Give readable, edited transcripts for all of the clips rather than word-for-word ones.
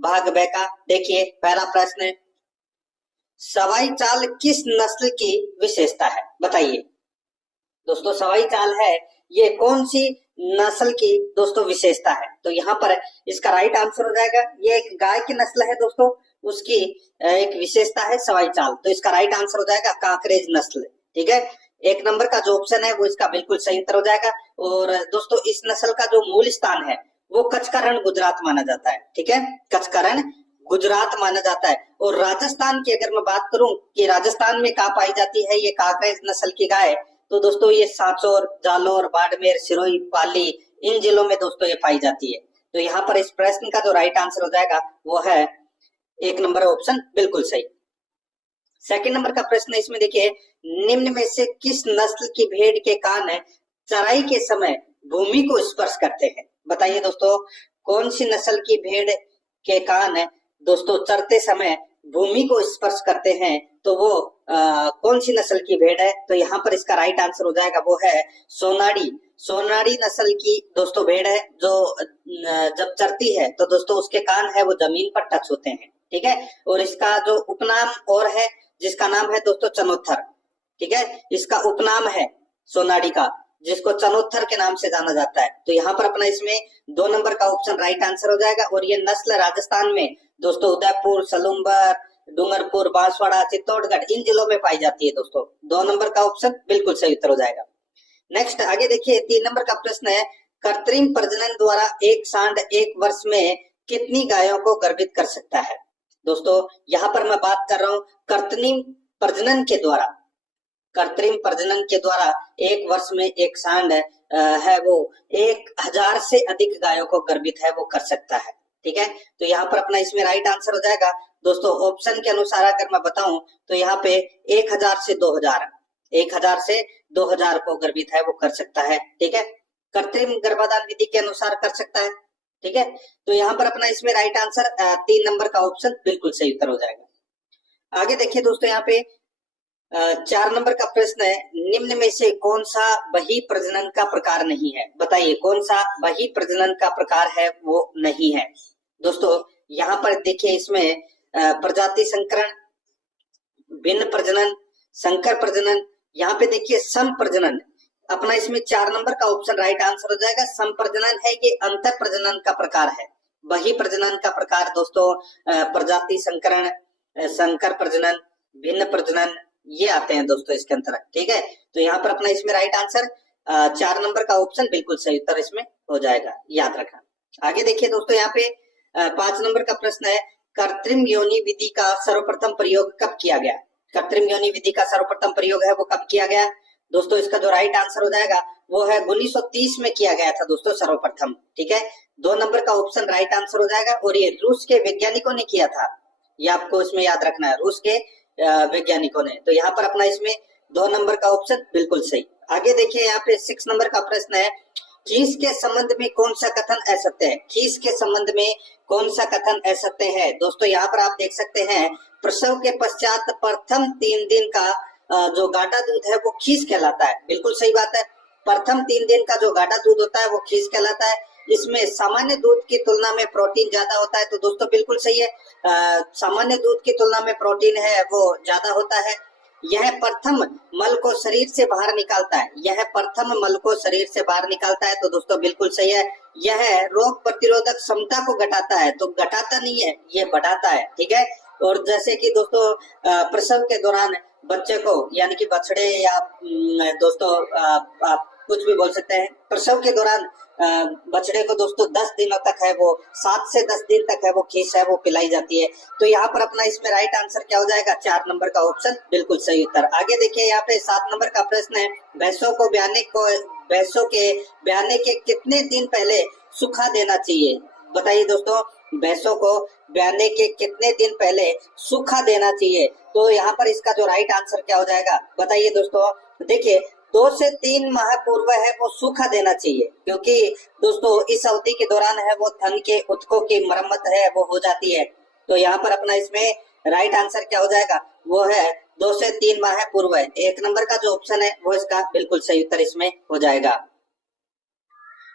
भाग ब का। देखिए पहला प्रश्न, सवाई चाल किस नस्ल की विशेषता है? बताइए दोस्तों, सवाई चाल है ये कौन सी नस्ल की दोस्तों विशेषता है? तो यहाँ पर इसका राइट आंसर हो जाएगा, ये एक गाय की नस्ल है दोस्तों, उसकी एक विशेषता है सवाई चाल। तो इसका राइट आंसर हो जाएगा कांकरेज नस्ल। ठीक है, एक नंबर का जो ऑप्शन है वो इसका बिल्कुल सही उत्तर हो जाएगा। और दोस्तों इस नस्ल का जो मूल स्थान है वो कच्छ का रण गुजरात माना जाता है। ठीक है, कच्छ का रण गुजरात माना जाता है। और राजस्थान की अगर मैं बात करूं कि राजस्थान में कहाँ पाई जाती है ये कांकरेज नस्ल की गाय, तो दोस्तों ये सांचौर, जालौर, बाड़मेर, सिरोही, पाली, इन जिलों में दोस्तों ये पाई जाती है। तो यहाँ पर इस प्रश्न का जो राइट आंसर हो जाएगा वो है एक नंबर ऑप्शन बिल्कुल सही। सेकंड नंबर का प्रश्न है, इसमें देखिए, निम्न में से किस नस्ल की भेड़ के कान चराई के समय भूमि को स्पर्श करते हैं? बताइए दोस्तों, कौन सी नस्ल की भेड़ के कान दोस्तों चरते समय भूमि को स्पर्श करते हैं? तो वो कौन सी नस्ल की भेड़ है? तो यहाँ पर इसका राइट आंसर हो जाएगा वो है सोनाड़ी। सोनाड़ी नस्ल की दोस्तों भेड़ है जो जब चरती है तो दोस्तों उसके कान है वो जमीन पर टच होते हैं। ठीक है, और इसका जो उपनाम और है जिसका नाम है दोस्तों चनोत्थर। ठीक है, इसका उपनाम है सोनाड़ी का जिसको चनोत्थर के नाम से जाना जाता है। तो यहाँ पर अपना इसमें 2 नंबर का ऑप्शन राइट आंसर हो जाएगा। और ये नस्ल राजस्थान में दोस्तों उदयपुर, सलूम्बर, डूंगरपुर, बांसवाड़ा, चित्तौड़गढ़ इन जिलों में पाई जाती है दोस्तों। 2 नंबर का ऑप्शन बिल्कुल सही उत्तर हो जाएगा। नेक्स्ट आगे देखिए, 3 नंबर का प्रश्न है, कृत्रिम प्रजनन द्वारा एक सांड एक वर्ष में कितनी गायों को गर्भित कर सकता है? दोस्तों यहाँ पर मैं बात कर रहा हूँ कृत्रिम प्रजनन के द्वारा। कृत्रिम प्रजनन के द्वारा एक वर्ष में एक सांड है वो 1000 से अधिक गायों को गर्भित है वो कर सकता है। ठीक है, तो यहाँ पर अपना इसमें राइट आंसर हो जाएगा दोस्तों ऑप्शन के अनुसार अगर मैं बताऊं तो यहाँ पे 1000 से 2000 को गर्भित है वो कर सकता है। ठीक है, कृत्रिम गर्भाधान विधि के अनुसार कर सकता है। ठीक है, तो यहाँ पर अपना इसमें राइट आंसर 3 नंबर का ऑप्शन बिल्कुल सही उत्तर हो जाएगा। आगे देखिए दोस्तों, यहाँ पे 4 नंबर का प्रश्न है, निम्न में से कौन सा बही प्रजनन का प्रकार नहीं है? बताइए कौन सा बही प्रजनन का प्रकार है वो नहीं है? दोस्तों यहाँ पर देखिए, इसमें प्रजाति संकरण, भिन्न प्रजनन, संकर प्रजनन, यहाँ पे देखिए सम प्रजनन, अपना इसमें 4 नंबर का ऑप्शन राइट आंसर हो जाएगा। सम प्रजनन है ये अंतर प्रजनन का प्रकार है। बही प्रजनन का प्रकार दोस्तों प्रजाति संकरण, संकर प्रजनन, भिन्न प्रजनन ये आते हैं दोस्तों इसके अंतर्गत। ठीक है, तो यहाँ पर अपना इसमें राइट आंसर 4 नंबर का ऑप्शन बिल्कुल सही उत्तर इसमें हो जाएगा, याद रखना। आगे देखिए दोस्तों, यहाँ पे 5 नंबर का प्रश्न है, कृत्रिम योनि विधि का सर्वप्रथम प्रयोग कब किया गया? कृत्रिम योनि विधि का सर्वप्रथम प्रयोग है वो कब किया गया? दोस्तों इसका जो राइट आंसर हो जाएगा वो है 1930 में किया गया था दोस्तों सर्वप्रथम। ठीक है, 2 नंबर का ऑप्शन राइट आंसर हो जाएगा। और ये रूस के वैज्ञानिकों ने किया था, ये आपको इसमें याद रखना है, रूस के वैज्ञानिकों ने। तो यहाँ पर अपना इसमें 2 नंबर का ऑप्शन बिल्कुल सही। आगे देखिए, यहाँ पे 6 नंबर का प्रश्न है, खीस के संबंध में कौन सा कथन असत्य है? खीस के संबंध में कौन सा कथन असत्य है? दोस्तों यहाँ पर आप देख सकते हैं, प्रसव के पश्चात प्रथम 3 दिन का जो गाढ़ा दूध है वो खीस कहलाता है। बिल्कुल सही बात है, प्रथम 3 दिन का जो गाढ़ा दूध होता है वो खीस कहलाता है। इसमें सामान्य दूध की तुलना में प्रोटीन ज्यादा होता है। तो दोस्तों बिल्कुल सही है, सामान्य दूध की तुलना में प्रोटीन है वो ज्यादा होता है। यह प्रथम मल को शरीर से बाहर निकालता है, यह प्रथम मल को शरीर से बाहर निकालता है। तो दोस्तों बिल्कुल सही है, यह रोग प्रतिरोधक क्षमता को घटाता है, तो घटाता नहीं है ये बढ़ाता है। ठीक है, और जैसे कि दोस्तों प्रसव के दौरान बच्चे को यानी कि बछड़े या दोस्तों आप कुछ भी बोल सकते हैं, प्रसव के दौरान बछड़े को दोस्तों 10 दिनों तक है वो 7 से 10 दिन तक है वो खीस है वो पिलाई जाती है। तो यहाँ पर अपना इसमें राइट आंसर क्या हो जाएगा? 4 नंबर का ऑप्शन बिल्कुल सही उत्तर। आगे देखिए, यहाँ पे 7 नंबर का प्रश्न है, भैंसों के ब्याने के कितने दिन पहले सुखा देना चाहिए? बताइए दोस्तों, भैंसों को ब्याने के कितने दिन पहले सूखा देना चाहिए? तो यहाँ पर इसका जो राइट आंसर क्या हो जाएगा? बताइए दोस्तों, देखिए 2 से 3 माह पूर्व है वो सूखा देना चाहिए, क्योंकि दोस्तों इस अवधि के दौरान है वो थन के ऊतकों की मरम्मत है वो हो जाती है। तो यहाँ पर अपना इसमें राइट आंसर क्या हो जाएगा? वो है 2 से 3 माह पूर्व। 1 नंबर का जो ऑप्शन है वो इसका बिल्कुल सही उत्तर इसमें हो जाएगा।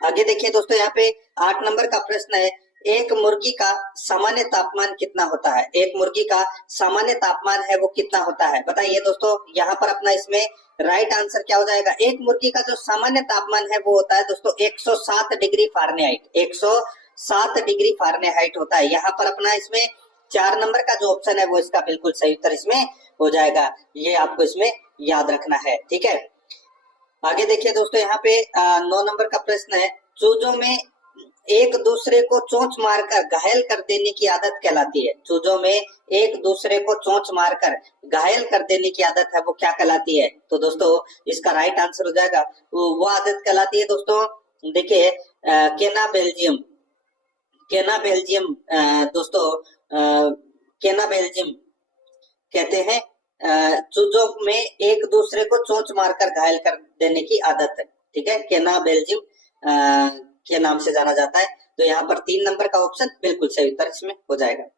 आगे देखिए दोस्तों, यहाँ पे 8 नंबर का प्रश्न है, एक मुर्गी का सामान्य तापमान कितना होता है? एक मुर्गी का सामान्य तापमान है वो कितना होता है? बताइए दोस्तों, यहाँ पर अपना इसमें राइट आंसर क्या हो जाएगा? एक मुर्गी का जो सामान्य तापमान है वो होता है दोस्तों 107 डिग्री फारेनहाइट। 107 डिग्री फारेनहाइट होता है। यहाँ पर अपना इसमें 4 नंबर का जो ऑप्शन है वो इसका बिल्कुल सही उत्तर इसमें हो जाएगा। ये आपको इसमें याद रखना है, ठीक है। आगे देखिए दोस्तों, यहाँ पे 9 नंबर का प्रश्न है, चूजों में एक दूसरे को चोंच मारकर घायल कर देने की आदत कहलाती है। चूजों में एक दूसरे को चोंच मारकर घायल कर देने की आदत है वो क्या कहलाती है? तो दोस्तों इसका राइट आंसर हो जाएगा वो आदत कहलाती है दोस्तों, देखिए केना बेल्जियम। केना बेल्जियम दोस्तों, केना बेल्जियम कहते हैं चूजों में एक दूसरे को चोंच मारकर घायल कर देने की आदत है, ठीक है। केना बेल्जियम के नाम से जाना जाता है। तो यहाँ पर 3 नंबर का ऑप्शन बिल्कुल सही उत्तर इसमें हो जाएगा।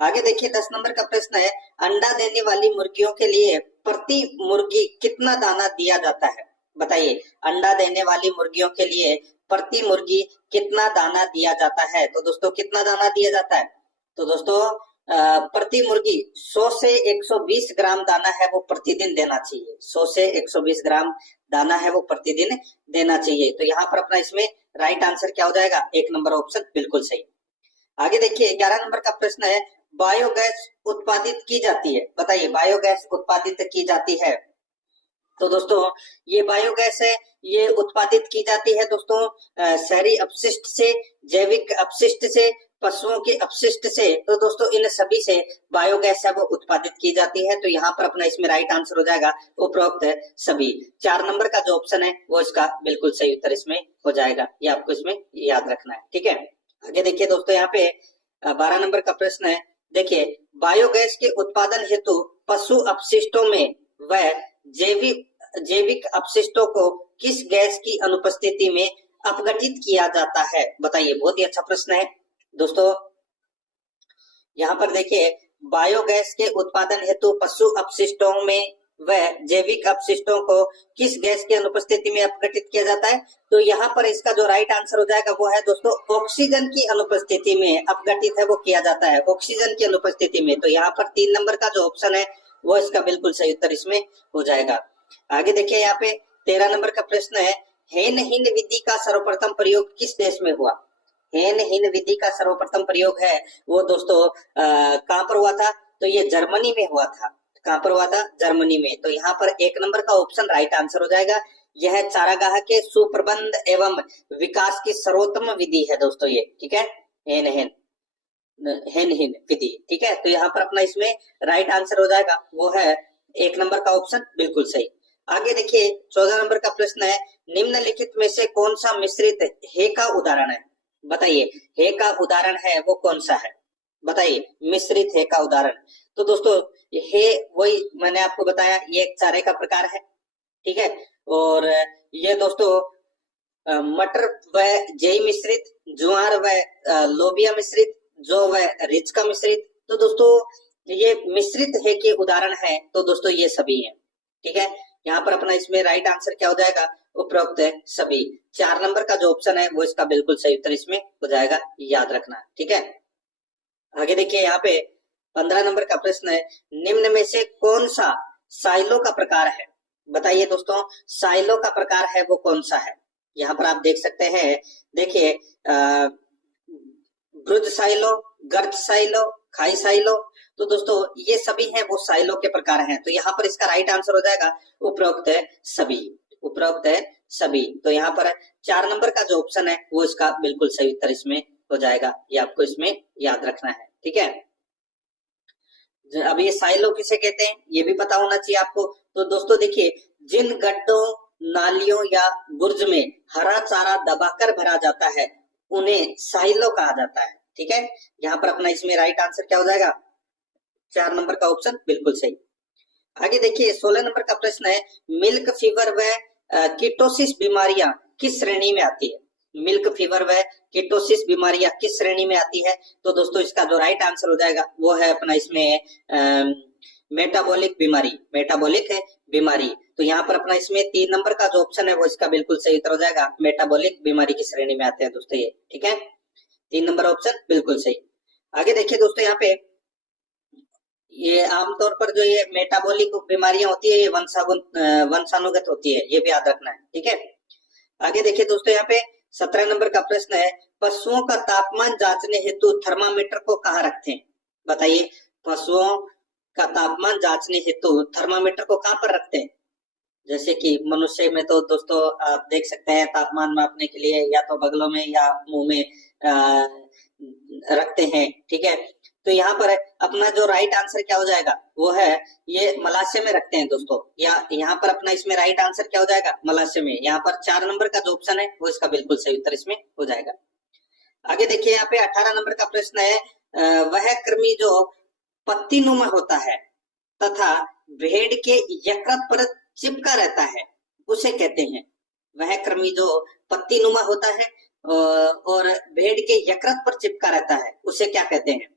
आगे देखिए 10 नंबर का प्रश्न है, अंडा देने वाली मुर्गियों के लिए प्रति मुर्गी कितना दाना दिया जाता है? बताइए, अंडा देने वाली मुर्गियों के लिए प्रति मुर्गी कितना दाना दिया जाता है? तो दोस्तों कितना दाना दिया जाता है? तो दोस्तों प्रति मुर्गी 100 से 120 ग्राम दाना है वो प्रतिदिन देना चाहिए। 100 से 120 ग्राम दाना है वो प्रतिदिन देना चाहिए। तो यहाँ पर अपना इसमें राइट आंसर क्या हो जाएगा? 1 नंबर ऑप्शन बिल्कुल सही। आगे देखिए 11 नंबर का प्रश्न है, बायोगैस उत्पादित की जाती है। बताइए, बायोगैस उत्पादित की जाती है। तो दोस्तों ये बायोगैस है, ये उत्पादित की जाती है दोस्तों शहरी अपशिष्ट से, जैविक अपशिष्ट से, पशुओं के अपशिष्ट से। तो दोस्तों इन सभी से बायोगैस है वो उत्पादित की जाती है। तो यहाँ पर अपना इसमें राइट आंसर हो जाएगा उपरोक्त सभी। 4 नंबर का जो ऑप्शन है वो इसका बिल्कुल सही उत्तर इसमें हो जाएगा। ये आपको इसमें याद रखना है, ठीक है। आगे देखिए दोस्तों, यहाँ पे 12 नंबर का प्रश्न है, देखिए बायोगैस के उत्पादन हेतु पशु अपशिष्टों में व जैविक अपशिष्टों को किस गैस की अनुपस्थिति में अपघटित किया जाता है? बताइए, बहुत ही अच्छा प्रश्न है दोस्तों। यहाँ पर देखिए बायोगैस के उत्पादन हेतु पशु अपशिष्टों में व जैविक अपशिष्टों को किस गैस की अनुपस्थिति में अपघटित किया जाता है? तो यहाँ पर इसका जो राइट आंसर हो जाएगा वो है दोस्तों ऑक्सीजन की अनुपस्थिति में अपघटित है वो किया जाता है, ऑक्सीजन की अनुपस्थिति में। तो यहाँ पर 3 नंबर का जो ऑप्शन है वो इसका बिल्कुल सही उत्तर इसमें हो जाएगा। आगे देखिए यहाँ पे 13 नंबर का प्रश्न है, हेनहीन विधि का सर्वप्रथम प्रयोग किस देश में हुआ? हेनहीन विधि का सर्वप्रथम प्रयोग है वो दोस्तों कहां पर हुआ था? तो ये जर्मनी में हुआ था। कहां पर हुआ था? जर्मनी में। तो यहाँ पर 1 नंबर का ऑप्शन राइट आंसर हो जाएगा। यह चारागाह के सुप्रबंध एवं विकास की सर्वोत्तम विधि है दोस्तों ये, ठीक है। हेनहीन विधि, ठीक है। तो यहाँ पर अपना इसमें राइट आंसर हो जाएगा वो है 1 नंबर का ऑप्शन बिल्कुल सही। आगे देखिए 14 नंबर का प्रश्न है, निम्नलिखित में से कौन सा मिश्रित हे का उदाहरण है? बताइए, हे का उदाहरण है वो कौन सा है? बताइए, मिश्रित हे का उदाहरण। तो दोस्तों हे वही मैंने आपको बताया, ये एक चारे का प्रकार है, ठीक है। और ये दोस्तों मटर व जई मिश्रित, ज्वार व लोबिया मिश्रित, जौ व रिच का मिश्रित। तो दोस्तों ये मिश्रित हे के उदाहरण है। तो दोस्तों ये सभी हैं, ठीक है। यहाँ पर अपना इसमें राइट आंसर क्या हो जाएगा? उपरोक्त है सभी। 4 नंबर का जो ऑप्शन है वो इसका बिल्कुल सही उत्तर इसमें हो जाएगा, याद रखना, ठीक है। आगे देखिए यहाँ पे 15 नंबर का प्रश्न है, निम्न में से कौन सा साइलो का प्रकार है? बताइए दोस्तों, साइलो का प्रकार है वो कौन सा है? यहाँ पर आप देख सकते हैं, देखिए ब्रुज साइलो, गर्द साइलो, खाई साइलो। तो दोस्तों ये सभी हैं वो साइलो के प्रकार हैं। तो यहाँ पर इसका राइट आंसर हो जाएगा उपरोक्त है सभी, उपरोक्त है सभी। तो यहाँ पर 4 नंबर का जो ऑप्शन है वो इसका बिल्कुल सही उत्तर इसमें हो जाएगा। ये आपको इसमें याद रखना है, ठीक है। अब ये साइलो किसे कहते हैं ये भी पता होना चाहिए आपको। तो दोस्तों देखिए, जिन गड्ढों, नालियों या बुर्ज में हरा चारा दबाकर भरा जाता है उन्हें साइलो कहा जाता है, ठीक है। यहाँ पर अपना इसमें राइट आंसर क्या हो जाएगा? 4 नंबर का ऑप्शन बिल्कुल सही। आगे देखिए 16 नंबर का प्रश्न है, मिल्क फीवर व कीटोसिस बीमारियां किस श्रेणी में आती है? मिल्क फीवर व कीटोसिस बीमारियां किस श्रेणी में आती है? तो दोस्तों इसका जो राइट आंसर हो जाएगा वो है अपना इसमें मेटाबॉलिक बीमारी, मेटाबॉलिक बीमारी। तो यहाँ पर अपना इसमें 3 नंबर का जो ऑप्शन है वो इसका बिल्कुल सही उत्तर हो जाएगा, मेटाबॉलिक बीमारी की श्रेणी में आते हैं दोस्तों ये, ठीक है। 3 नंबर ऑप्शन बिल्कुल सही। आगे देखिए दोस्तों, यहाँ पे ये आमतौर पर जो ये मेटाबॉलिक बीमारियां होती है ये वंशानुगत होती है, ये भी याद रखना है, ठीक है। आगे देखिए दोस्तों, यहाँ पे 17 नंबर का प्रश्न है, पशुओं का तापमान जांचने हेतु थर्मामीटर को कहाँ रखते हैं? बताइए, पशुओं का तापमान जांचने हेतु थर्मामीटर को कहाँ पर रखते हैं? जैसे कि मनुष्य में तो दोस्तों आप देख सकते हैं तापमान मापने के लिए या तो बगलों में या मुंह में रखते हैं, ठीक है। तो यहाँ पर अपना जो राइट आंसर क्या हो जाएगा, वो है ये मलाशय में रखते हैं दोस्तों। या यहाँ पर अपना इसमें राइट आंसर क्या हो जाएगा, मलाशय में। यहाँ पर 4 नंबर का जो ऑप्शन है वो इसका बिल्कुल सही उत्तर इसमें हो जाएगा। आगे देखिए, यहाँ पे 18 नंबर का प्रश्न है, वह कृमि जो पत्तीनुमा होता है तथा भेड़ के यकृत पर चिपका रहता है उसे कहते हैं। वह कृमि जो पत्तीनुमा होता है और भेड़ के यकृत पर चिपका रहता है उसे क्या कहते हैं?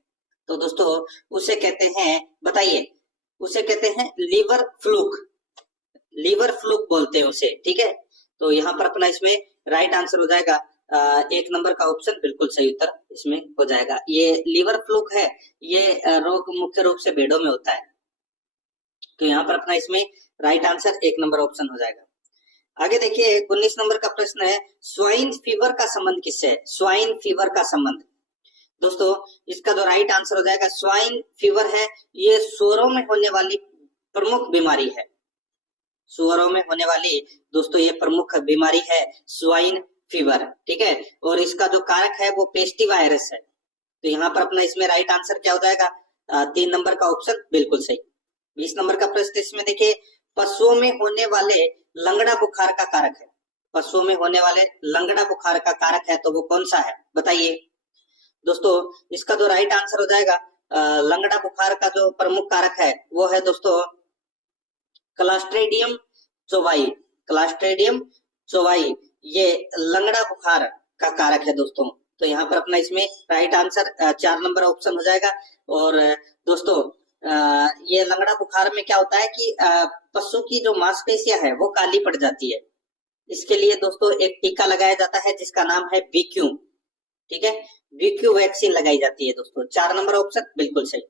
तो दोस्तों उसे कहते हैं, बताइए, उसे कहते हैं लीवर फ्लूक। लीवर फ्लूक बोलते हैं उसे, ठीक है। तो यहाँ पर अपना इसमें राइट आंसर हो जाएगा 1 नंबर का ऑप्शन बिल्कुल सही उत्तर इसमें हो जाएगा। ये लीवर फ्लूक है, ये रोग मुख्य रूप से भेड़ों में होता है। तो यहाँ पर अपना इसमें राइट आंसर 1 नंबर ऑप्शन हो जाएगा। आगे देखिए 19 नंबर का प्रश्न है, स्वाइन फीवर का संबंध किससे है? स्वाइन फीवर का संबंध दोस्तों इसका जो राइट आंसर हो जाएगा, स्वाइन फीवर है ये सूअरों में होने वाली प्रमुख बीमारी है। सूअरों में होने वाली दोस्तों ये प्रमुख बीमारी है स्वाइन फीवर, ठीक है। और इसका जो कारक है वो पेस्टी वायरस है। तो यहाँ पर अपना इसमें राइट आंसर क्या हो जाएगा, 3 नंबर का ऑप्शन बिल्कुल सही। 20 नंबर का प्रश्न इसमें देखिए, पशुओं में होने वाले लंगड़ा बुखार का कारक है। पशुओं में होने वाले लंगड़ा बुखार का कारक है तो वो कौन सा है, बताइए। दोस्तों इसका जो राइट आंसर हो जाएगा, लंगड़ा बुखार का जो प्रमुख कारक है वो है दोस्तों क्लस्ट्रीडियम चौवाई। क्लस्ट्रीडियम चौवाई ये लंगड़ा बुखार का कारक है दोस्तों। तो यहाँ पर अपना इसमें राइट आंसर 4 नंबर ऑप्शन हो जाएगा। और दोस्तों ये लंगड़ा बुखार में क्या होता है कि पशु की जो मांसपेशियां है वो काली पड़ जाती है। इसके लिए दोस्तों एक टीका लगाया जाता है जिसका नाम है बीक्यू, ठीक है। बीक्यू वैक्सीन लगाई जाती है दोस्तों। 4 नंबर ऑप्शन बिल्कुल सही।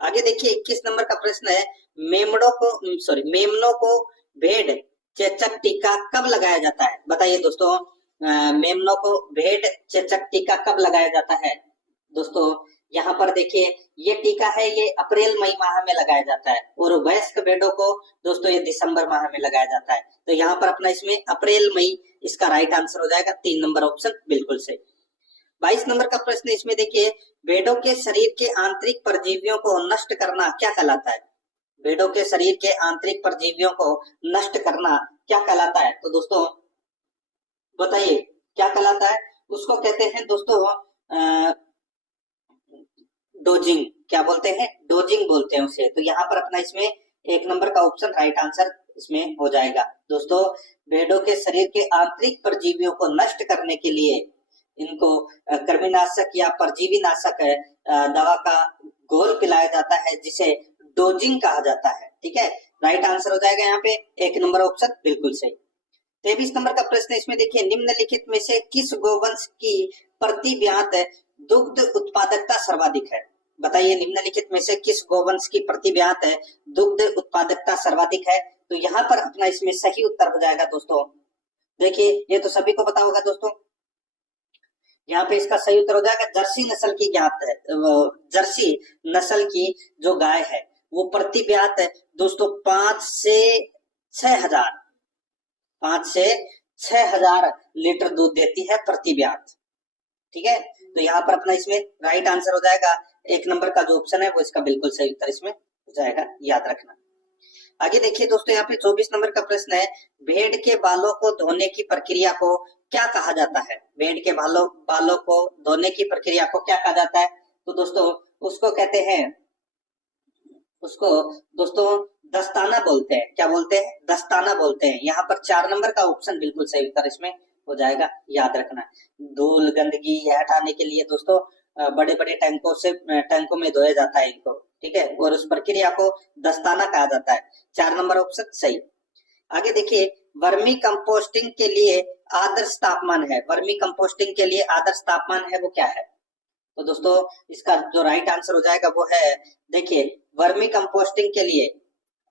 आगे देखिए 21 नंबर का प्रश्न है, मेमनों को भेड़ चेचक टीका कब लगाया जाता है? बताइए दोस्तों, मेमनों को भेड़ चेचक टीका कब लगाया जाता है? दोस्तों यहाँ पर देखिए ये टीका है ये अप्रैल मई माह में लगाया जाता है और वयस्क भेड़ों को दोस्तों ये दिसंबर माह में लगाया जाता है। तो यहाँ पर अपना इसमें अप्रैल मई इसका राइट आंसर हो जाएगा। 3 नंबर ऑप्शन बिल्कुल सही। 22 नंबर का प्रश्न इसमें देखिए, भेड़ों के शरीर के आंतरिक परजीवियों को नष्ट करना क्या कहलाता है? भेड़ों के शरीर के आंतरिक परजीवियों को नष्ट करना क्या कहलाता है? तो दोस्तों बताइए क्या कहलाता है? उसको कहते हैं दोस्तों डोजिंग। क्या बोलते हैं? डोजिंग बोलते हैं उसे। तो यहाँ पर अपना इसमें 1 नंबर का ऑप्शन राइट आंसर इसमें हो जाएगा। दोस्तों भेड़ों के शरीर के आंतरिक परजीवियों को नष्ट करने के लिए इनको कृमिनाशक या परजीवी नाशक दवा का घोल पिलाया जाता है जिसे डोजिंग कहा जाता है, ठीक है। राइट आंसर हो जाएगा यहाँ पे 1 नंबर ऑप्शन बिल्कुल सही। 23 नंबर का प्रश्न इसमें देखिए, निम्नलिखित में से किस गोवंश की प्रतिव्यात दुग्ध उत्पादकता सर्वाधिक है? बताइए निम्नलिखित में से किस गोवंश की प्रतिव्यात दुग्ध उत्पादकता सर्वाधिक है? तो यहाँ पर अपना इसमें सही उत्तर हो जाएगा दोस्तों। देखिए ये तो सभी को पता होगा दोस्तों, यहाँ पे इसका सही उत्तर हो जाएगा जर्सी नस्ल की ज्ञात है। जर्सी नस्ल की जो गाय है वो प्रतिव्यात दोस्तों 5 से 6,000 लीटर दूध देती है प्रतिव्यात, ठीक है। तो यहाँ पर अपना इसमें राइट आंसर हो जाएगा 1 नंबर का जो ऑप्शन है वो इसका बिल्कुल सही उत्तर इसमें हो जाएगा, याद रखना। आगे देखिए दोस्तों, यहाँ पे 24 नंबर का प्रश्न है, भेड़ के बालों को धोने की प्रक्रिया को क्या कहा जाता है? भेड़ के बालों को धोने की प्रक्रिया को क्या कहा जाता है? तो दोस्तों उसको कहते हैं, उसको दोस्तों दस्ताना बोलते हैं। क्या बोलते हैं? दस्ताना बोलते हैं। यहाँ पर 4 नंबर का ऑप्शन बिल्कुल सही उत्तर इसमें हो जाएगा, याद रखना। धूल गंदगी हटाने के लिए दोस्तों बड़े बड़े टैंकों में धोया जाता है इनको, ठीक है। और उस प्रक्रिया को दस्ताना कहा जाता है। 4 नंबर ऑप्शन सही। आगे देखिए, वर्मी कंपोस्टिंग के लिए आदर्श तापमान है, वर्मी कंपोस्टिंग के लिए आदर्श तापमान है वो क्या है? तो दोस्तों इसका जो राइट आंसर हो जाएगा वो है, देखिए वर्मी कंपोस्टिंग के लिए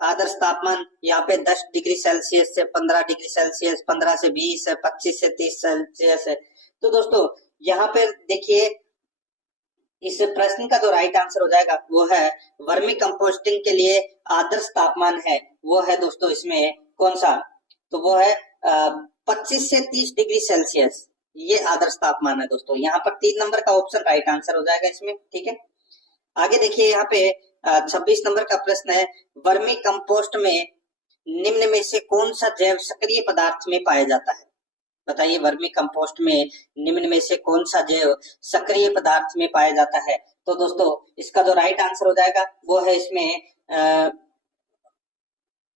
आदर्श तापमान यहाँ पे 10 डिग्री सेल्सियस से 15 डिग्री सेल्सियस, 15 से 20 है, 25 से 30 सेल्सियस है। तो दोस्तों यहाँ पे देखिए इस प्रश्न का जो राइट आंसर हो जाएगा वो है वर्मी कंपोस्टिंग के लिए आदर्श तापमान है वो है दोस्तों इसमें कौन सा? तो वो है 25 से 30 डिग्री सेल्सियस, ये आदर्श तापमान है दोस्तों। यहाँ पर 3 नंबर का ऑप्शन राइट आंसर हो जाएगा इसमें, ठीक है। आगे देखिए यहाँ पे 26 नंबर का प्रश्न है, वर्मी कंपोस्ट में निम्न में से कौन सा जैव सक्रिय पदार्थ में पाया जाता है? बताइए वर्मी कंपोस्ट में निम्न में से कौन सा जैव सक्रिय पदार्थ में पाया जाता है? तो दोस्तों इसका जो राइट आंसर हो जाएगा वो है इसमें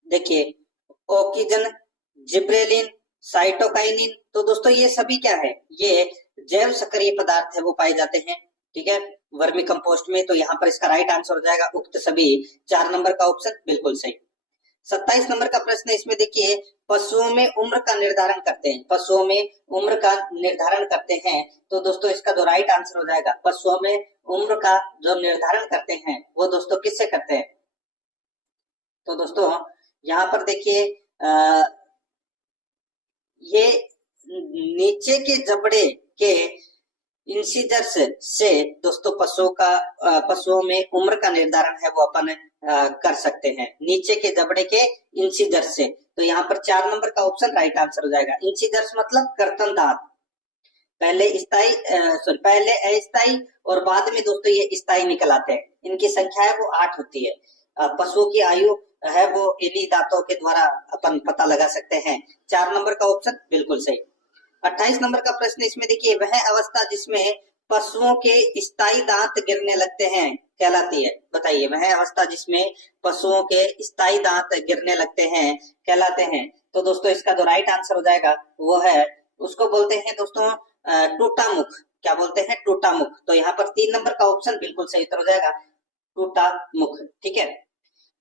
देखिए ऑक्सीजन, जिब्रेलिन, साइटोकाइनिन। तो दोस्तों ये सभी क्या है? ये जैव सक्रिय पदार्थ है वो पाए जाते हैं, ठीक है, वर्मी कंपोस्ट में। तो यहाँ पर इसका राइट आंसर हो जाएगा उक्त सभी। 4 नंबर का ऑप्शन बिल्कुल सही। 27 नंबर का प्रश्न है, इसमें देखिए पशुओं में उम्र का निर्धारण करते हैं, पशुओं में उम्र का निर्धारण करते हैं। तो दोस्तों इसका जो राइट आंसर हो जाएगा, पशुओं में उम्र का जो निर्धारण करते हैं वो दोस्तों किससे करते हैं? तो दोस्तों यहाँ पर देखिए ये नीचे के जबड़े के इंसिजर्स से दोस्तों पशुओं में उम्र का निर्धारण है वो अपन कर सकते हैं, नीचे के जबड़े के इंसिजर्स से। तो यहाँ पर 4 नंबर का ऑप्शन राइट आंसर हो जाएगा। इंसिजर्स मतलब कर्तन दांत, पहले पहले अस्थायी और बाद में दोस्तों ये स्थायी निकल आते हैं। इनकी संख्या है वो 8 होती है। पशुओं की आयु है वो इन्हीं दांतों के द्वारा अपन पता लगा सकते हैं। 4 नंबर का ऑप्शन बिल्कुल सही। 28 नंबर का प्रश्न, इसमें देखिए वह अवस्था जिसमें पशुओं के स्थायी दांत गिरने लगते हैं कहलाती है। बताइए वह अवस्था जिसमें पशुओं के स्थायी दांत गिरने लगते हैं कहलाते हैं। तो दोस्तों इसका जो राइट आंसर हो जाएगा वो है, उसको बोलते हैं दोस्तों टूटा मुख। क्या बोलते हैं? टूटा मुख। तो यहाँ पर 3 नंबर का ऑप्शन बिल्कुल सही उत्तर हो जाएगा, टूटा मुख, ठीक है।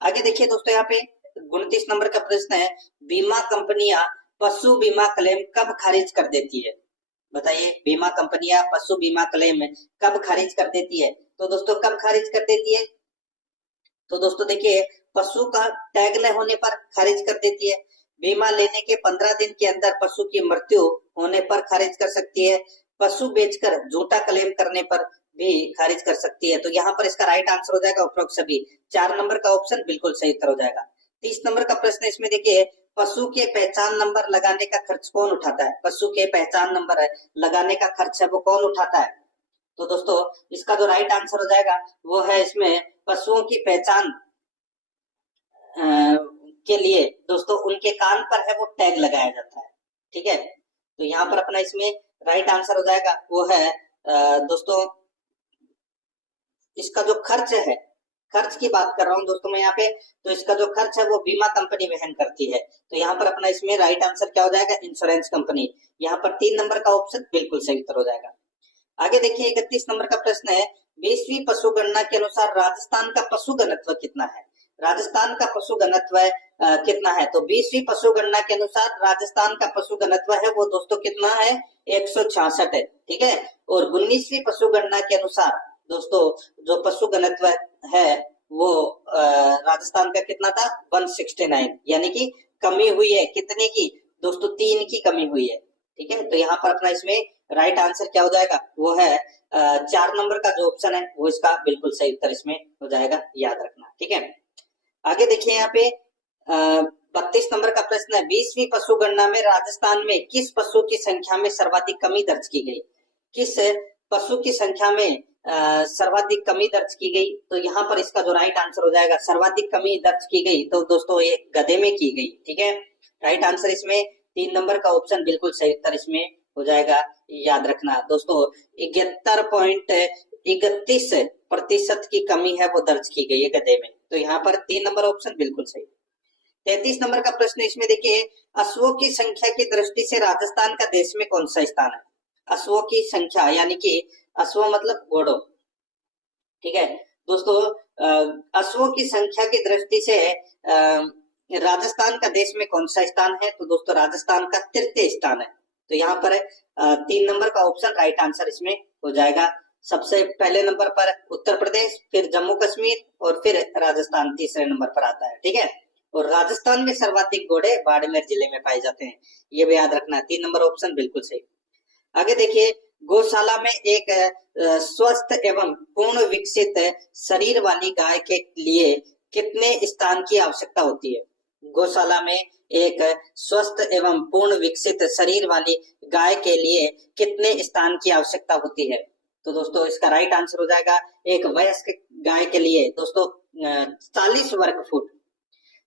आगे देखिए दोस्तों यहाँ पे 29 नंबर का प्रश्न है, बीमा कंपनियां पशु बीमा क्लेम कब खारिज कर देती है? बताइए बीमा कंपनियां पशु बीमा क्लेम कब खारिज कर देती है? तो दोस्तों कब खारिज कर देती है? तो दोस्तों देखिए पशु का टैग न होने पर खारिज कर देती है, बीमा लेने के 15 दिन के अंदर पशु की मृत्यु होने पर खारिज कर सकती है, पशु बेचकर झूठा क्लेम करने पर भी खारिज कर सकती है। तो यहाँ पर इसका राइट आंसर हो जाएगा उपरोक्त सभी। 4 नंबर का ऑप्शन बिल्कुल सही उत्तर हो जाएगा। 30 नंबर का प्रश्न, इसमें देखिए पशु के पहचान नंबर लगाने का खर्च कौन उठाता है? पशु के पहचान नंबर लगाने का खर्च है वो कौन उठाता है? तो दोस्तों इसका जो राइट आंसर हो जाएगा वो है इसमें पशुओं की पहचान के लिए दोस्तों उनके कान पर है वो टैग लगाया जाता है, ठीक है। तो यहाँ पर अपना इसमें राइट आंसर हो जाएगा वो है दोस्तों इसका जो खर्च है, खर्च की बात कर रहा हूँ दोस्तों मैं यहाँ पे, तो इसका जो खर्च है वो बीमा कंपनी वहन करती है। तो यहाँ पर अपना इसमें राइट आंसर क्या हो जाएगा? Insurance company. यहाँ पर 3 नंबर का ऑप्शन बिल्कुल सही उत्तर हो जाएगा। आगे देखिए 31 नंबर का प्रश्न है, 20वीं पशु गणना के अनुसार राजस्थान का पशु घनत्व कितना है? राजस्थान का पशु घनत्व कितना है? तो 20वीं पशु गणना के अनुसार राजस्थान का पशु घनत्व है वो दोस्तों कितना है? 166 है, ठीक है। और 19वीं पशु गणना के अनुसार दोस्तों जो पशु घनत्व है वो राजस्थान का कितना था? 169, यानी कि कमी हुई है कितने की दोस्तों? 3 की कमी हुई है, ठीक है। तो यहाँ पर अपना इसमें राइट आंसर क्या हो जाएगा? वो है 4 नंबर का जो ऑप्शन है वो इसका बिल्कुल सही उत्तर इसमें हो जाएगा, याद रखना, ठीक है। आगे देखिए यहाँ पे 32 नंबर का प्रश्न है, 20वीं पशु गणना में राजस्थान में किस पशु की संख्या में सर्वाधिक कमी दर्ज की गई? किस पशु की संख्या में सर्वाधिक कमी दर्ज की गई? तो यहाँ पर इसका जो राइट आंसर हो जाएगा, सर्वाधिक कमी दर्ज की गई तो दोस्तों ये गधे में की गई, ठीक है। राइट आंसर इसमें 3 नंबर का ऑप्शन बिल्कुल सही उत्तर इसमें हो जाएगा, याद रखना दोस्तों। 71.31% की कमी है वो दर्ज की गई है गधे में। तो यहाँ पर 3 नंबर ऑप्शन बिल्कुल सही। 33 नंबर का प्रश्न, इसमें देखिए अश्वों की संख्या की दृष्टि से राजस्थान का देश में कौन सा स्थान है? अश्वों की संख्या, यानी कि अश्व मतलब घोड़ों, ठीक है दोस्तों। अश्वों की संख्या की दृष्टि से राजस्थान का देश में कौन सा स्थान है? तो दोस्तों राजस्थान का 3य स्थान है, तो यहाँ पर 3 नंबर का ऑप्शन राइट आंसर इसमें हो जाएगा। सबसे पहले नंबर पर उत्तर प्रदेश, फिर जम्मू कश्मीर और फिर राजस्थान तीसरे नंबर पर आता है, ठीक है। और राजस्थान में सर्वाधिक घोड़े बाड़मेर जिले में पाए जाते हैं, ये भी याद रखना है। 3 नंबर ऑप्शन बिल्कुल सही। आगे देखिए, गौशाला में एक स्वस्थ एवं पूर्ण विकसित शरीर वाली गाय के लिए कितने स्थान की आवश्यकता होती है? गौशाला में एक स्वस्थ एवं पूर्ण विकसित शरीर वाली गाय के लिए कितने स्थान की आवश्यकता होती है? तो दोस्तों इसका राइट आंसर हो जाएगा, एक वयस्क गाय के लिए दोस्तों 40 वर्ग फुट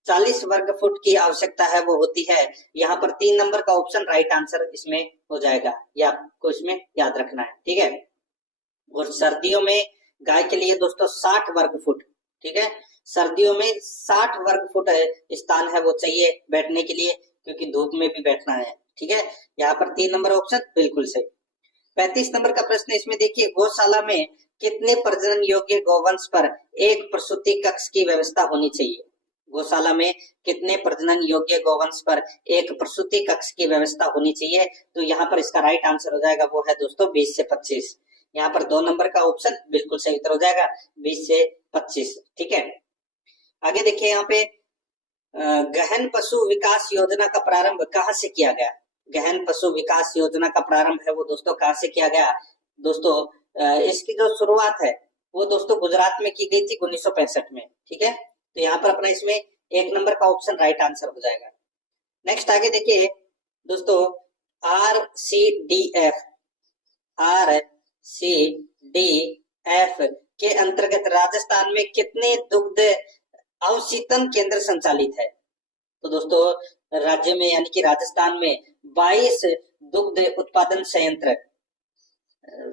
40 वर्ग फुट की आवश्यकता है वो होती है। यहाँ पर 3 नंबर का ऑप्शन राइट आंसर इसमें हो जाएगा, ये आपको इसमें याद रखना है, ठीक है। और सर्दियों में गाय के लिए दोस्तों 60 वर्ग फुट, ठीक है। सर्दियों में 60 वर्ग फुट स्थान है वो चाहिए बैठने के लिए, क्योंकि धूप में भी बैठना है, ठीक है। यहाँ पर 3 नंबर ऑप्शन बिल्कुल सही। 35 नंबर का प्रश्न इसमें देखिए, गौशाला में कितने प्रजनन योग्य गौवंश पर एक प्रसूति कक्ष की व्यवस्था होनी चाहिए? गौशाला में कितने प्रजनन योग्य गौवंश पर एक प्रसूति कक्ष की व्यवस्था होनी चाहिए? तो यहाँ पर इसका राइट आंसर हो जाएगा वो है दोस्तों 20 से 25। यहाँ पर 2 नंबर का ऑप्शन बिल्कुल सही उत्तर हो जाएगा, 20 से 25, ठीक है। आगे देखिए, यहाँ पे गहन पशु विकास योजना का प्रारंभ कहाँ से किया गया? गहन पशु विकास योजना का प्रारंभ है वो दोस्तों कहाँ से किया गया? दोस्तों इसकी जो शुरुआत है वो दोस्तों गुजरात में की गई थी 1965 में, ठीक है। तो यहाँ पर अपना इसमें 1 नंबर का ऑप्शन राइट आंसर हो जाएगा। नेक्स्ट आगे देखिए दोस्तों, RCDF के अंतर्गत राजस्थान में कितने दुग्ध अवशीतन केंद्र संचालित है? तो दोस्तों राज्य में यानी कि राजस्थान में 22 दुग्ध उत्पादन संयंत्र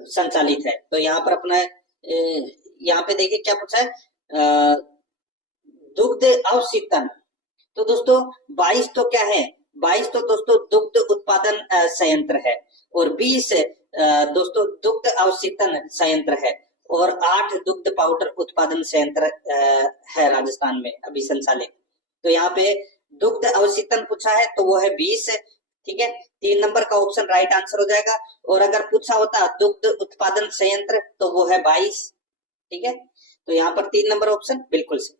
संचालित है। तो यहाँ पर अपना यहाँ पे देखिए क्या पूछा है, दुग्ध अवशीतन। तो दोस्तों 22 तो क्या है, 22 तो दोस्तों दुग्ध उत्पादन संयंत्र है, और 20 दोस्तों दुग्ध अवशीतन संयंत्र है, और 8 दुग्ध पाउडर उत्पादन संयंत्र है राजस्थान में अभी संचालित। तो यहाँ पे दुग्ध अवशीतन पूछा है तो वो है 20, ठीक है। 3 नंबर का ऑप्शन राइट आंसर हो जाएगा। और अगर पूछा होता दुग्ध उत्पादन संयंत्र तो वो है 22, ठीक है। तो यहाँ पर 3 नंबर ऑप्शन बिल्कुल सही।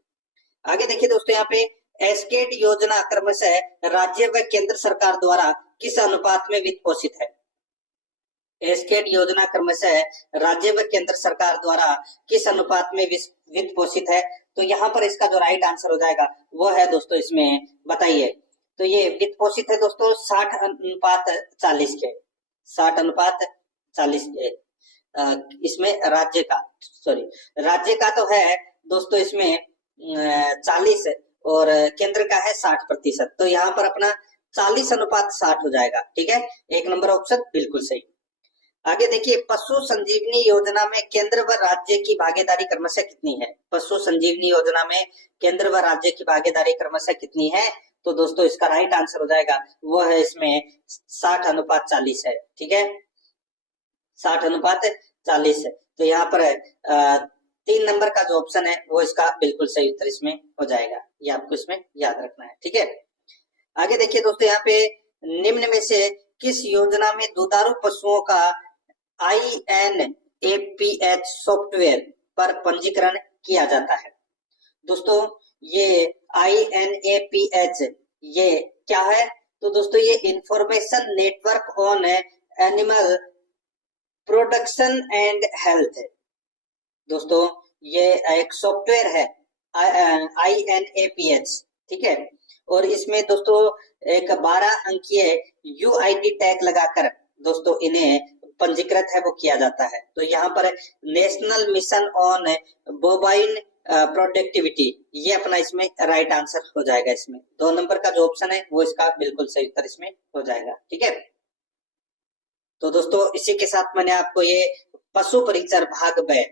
आगे देखिए दोस्तों, यहाँ पे एस्केड योजना क्रमशः राज्य व केंद्र सरकार द्वारा किस अनुपात में वित्त पोषित है? एस्केड योजना क्रमशः राज्य व केंद्र सरकार द्वारा किस अनुपात में वित्त पोषित है? तो यहाँ पर इसका जो राइट आंसर हो जाएगा वो है दोस्तों, इसमें बताइए। तो ये वित्त पोषित है दोस्तों 60:40 के, 60:40 के। इसमें राज्य का तो है दोस्तों इसमें 40 और केंद्र का है 60%। तो यहाँ पर अपना 40:60 हो जाएगा, ठीक है। 1 नंबर ऑप्शन बिल्कुल सही। आगे देखिए, पशु संजीवनी योजना में केंद्र व राज्य की भागीदारी क्रमशः कितनी है? पशु संजीवनी योजना में केंद्र व राज्य की भागीदारी क्रमशः कितनी है? तो दोस्तों इसका राइट आंसर हो जाएगा वो है इसमें 60:40 है, ठीक है। 60:40 है। तो यहाँ पर 3 नंबर का जो ऑप्शन है वो इसका बिल्कुल सही उत्तर इसमें हो जाएगा, ये आपको इसमें याद रखना है, ठीक है। आगे देखिए दोस्तों, यहाँ पे निम्न में से किस योजना में दुधारू पशुओं का INAPH सॉफ्टवेयर पर पंजीकरण किया जाता है? दोस्तों ये INAPH ये क्या है? तो दोस्तों ये information network on animal production and health है। दोस्तों ये एक सॉफ्टवेयर है INAPH, ठीक है। और इसमें दोस्तों एक 12 अंकीय UID टैग लगाकर दोस्तों इन्हें पंजीकृत है वो किया जाता है। तो यहाँ पर national mission on bovine productivity, ये अपना इसमें राइट आंसर हो जाएगा। इसमें 2 नंबर का जो ऑप्शन है वो इसका बिल्कुल सही उत्तर इसमें हो जाएगा, ठीक है। तो दोस्तों इसी के साथ मैंने आपको ये पशु परिचर भाग 2